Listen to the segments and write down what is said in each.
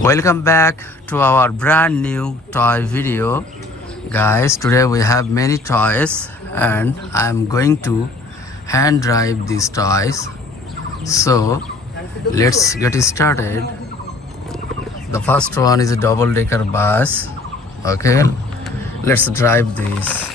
Welcome back to our brand new toy video. Guys, today we have many toys and I am going to hand drive these toys. So let's get started. The first one is a double decker bus. Okay, let's drive this.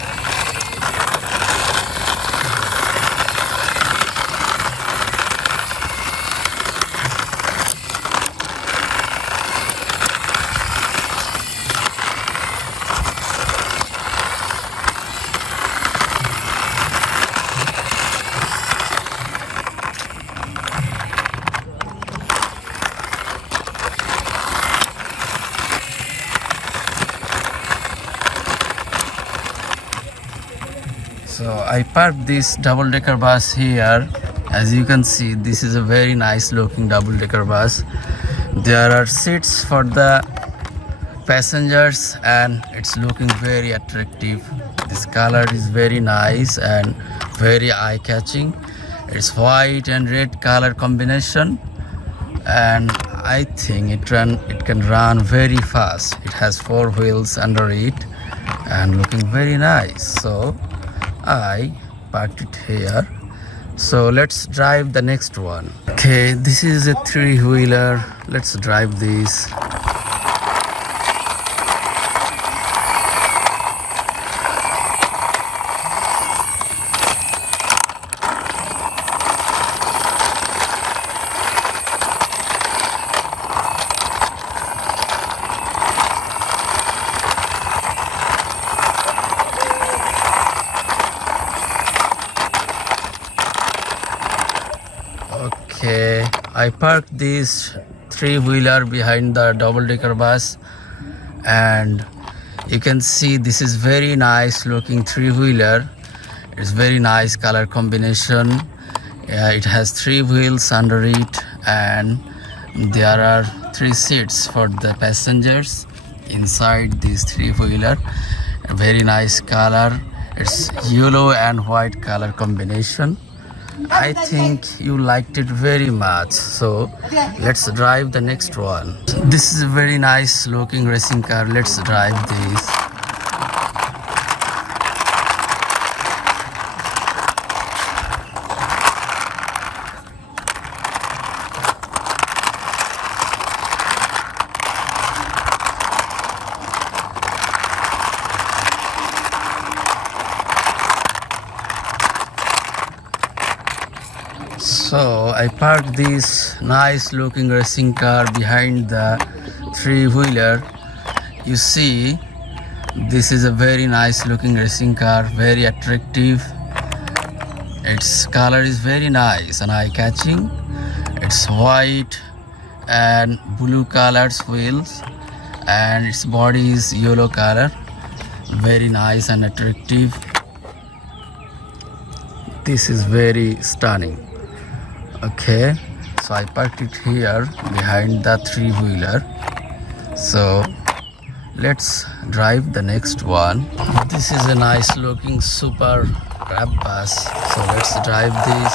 So I parked this double-decker bus here. As you can see, this is a very nice looking double-decker bus. There are seats for the passengers and it's looking very attractive. This color is very nice and very eye-catching. It's white and red color combination and I think it can run very fast. It has 4 wheels under it and looking very nice. So I parked it here. So let's drive the next one. Okay, this is a 3-wheeler. Let's drive this. Okay, I parked this 3-wheeler behind the double-decker bus and you can see this is very nice looking 3-wheeler. It's very nice color combination. It has 3 wheels under it and there are 3 seats for the passengers inside this 3-wheeler. Very nice color. It's yellow and white color combination. I think you liked it very much, so let's drive the next one. This is a very nice looking racing car. Let's drive this. So I parked this nice looking racing car behind the 3-wheeler. You see, this is a very nice looking racing car, very attractive. Its color is very nice and eye-catching. It's white and blue colored wheels and its body is yellow color. Very nice and attractive. This is very stunning. Okay, so I parked it here behind the 3-wheeler. So let's drive the next one. This is a nice looking super grab bus. So let's drive this.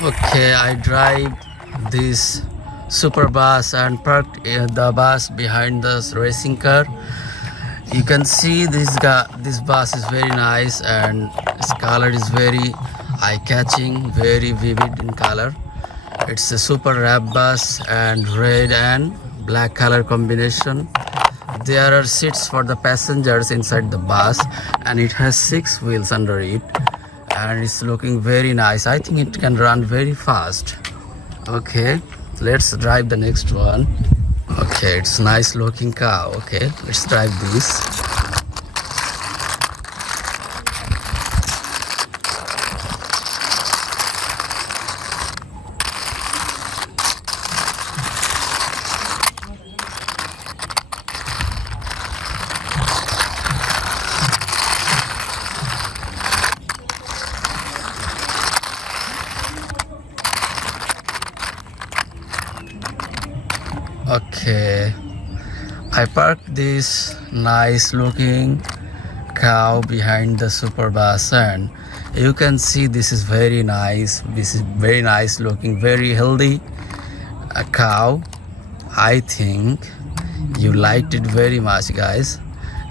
Okay, I drive this super bus and parked the bus behind the racing car. You can see this bus is very nice and its color is very eye-catching, very vivid in color. It's a super wrap bus and red and black color combination. There are seats for the passengers inside the bus and it has 6 wheels under it. And it's looking very nice. I think it can run very fast. Okay, let's drive the next one. Okay, it's nice looking car. Okay, let's drive this. I parked this nice looking cow behind the super bus, and you can see this is very nice. This is very nice looking, very healthy a cow. I think you liked it very much, guys.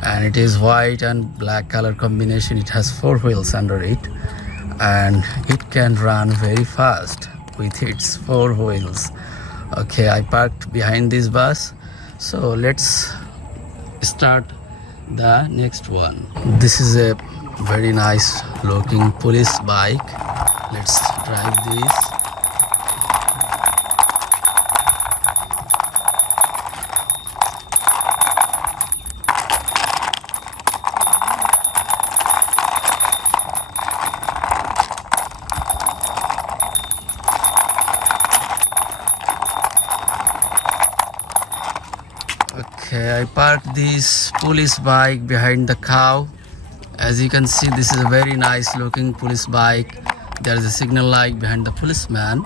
And it is white and black color combination. It has 4 wheels under it, and it can run very fast with its 4 wheels. Okay, I parked behind this bus, so let's start the next one. This is a very nice looking police bike. Let's drive this. Okay, I parked this police bike behind the cow. As you can see, this is a very nice looking police bike. There is a signal light behind the policeman,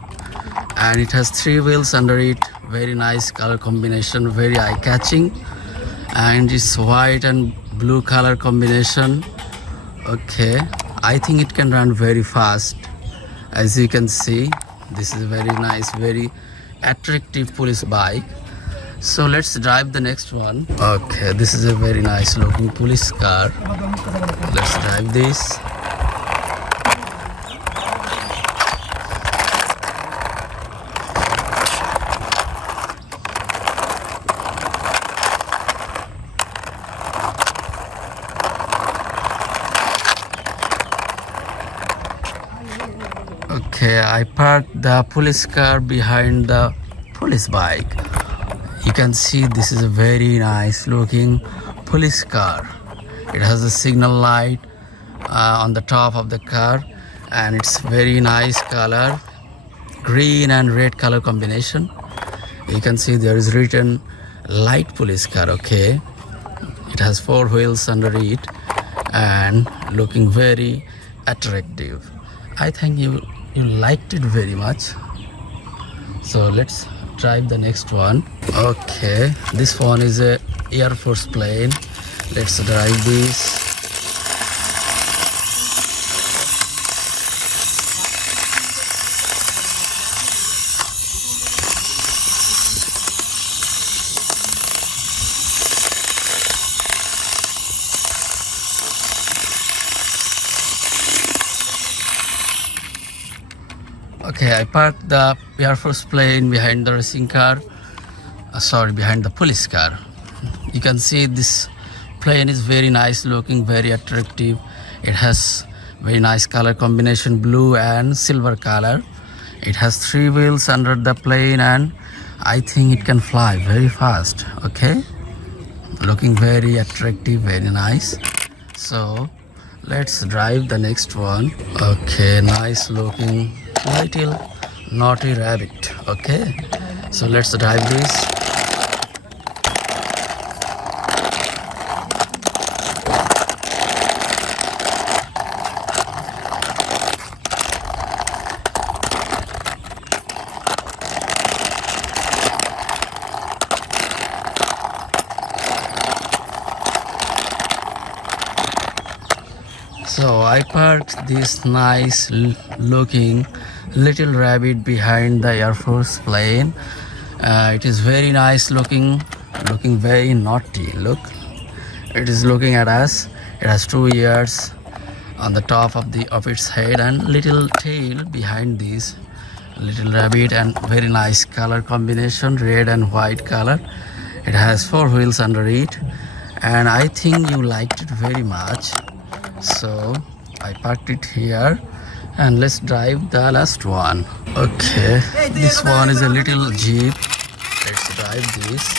and it has 3 wheels under it. Very nice color combination, very eye-catching, and it's white and blue color combination. Okay, I think it can run very fast. As you can see, this is a very nice, very attractive police bike. So let's drive the next one. Okay, this is a very nice looking police car. Let's drive this. Okay, I parked the police car behind the police bike. You can see this is a very nice looking police car. It has a signal light on the top of the car, and it's very nice color, green and red color combination. You can see there is written light police car. Okay, it has 4 wheels under it and looking very attractive. I think you liked it very much. So let's drive the next one. Okay, this one is a Air Force plane. Let's drive this. Okay, I parked the Air Force plane behind the racing car. Behind the police car. You can see this plane is very nice looking, very attractive. It has very nice color combination, blue and silver color. It has 3 wheels under the plane, and I think it can fly very fast. Okay, looking very attractive, very nice. So let's drive the next one. Okay, nice looking little naughty rabbit. Okay, so let's drive this. So I parked this nice looking little rabbit behind the Air Force plane. It is very nice looking very naughty. Look, it is looking at us. It has 2 ears on the top of its head and little tail behind this little rabbit, and very nice color combination, red and white color. It has 4 wheels under it, and I think you liked it very much. So I parked it here, and let's drive the last one. Okay, this one is a little jeep. Let's drive this.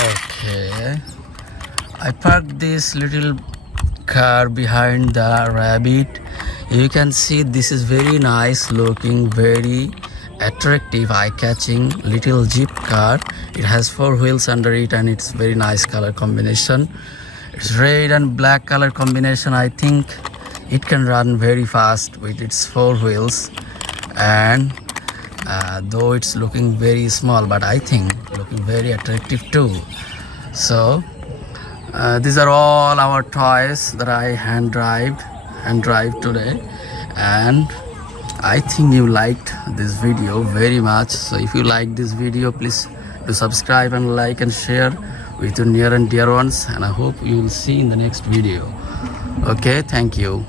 Okay, I parked this little car behind the rabbit. You can see this is very nice looking, very attractive, eye-catching little jeep car. It has 4 wheels under it and it's very nice color combination. It's red and black color combination. I think it can run very fast with its 4 wheels, and though it's looking very small, but I think looking very attractive too. So these are all our toys that I hand drive today, and I think you liked this video very much. So if you like this video, please do subscribe and like and share with your near and dear ones, and I hope you will see in the next video. Okay, thank you.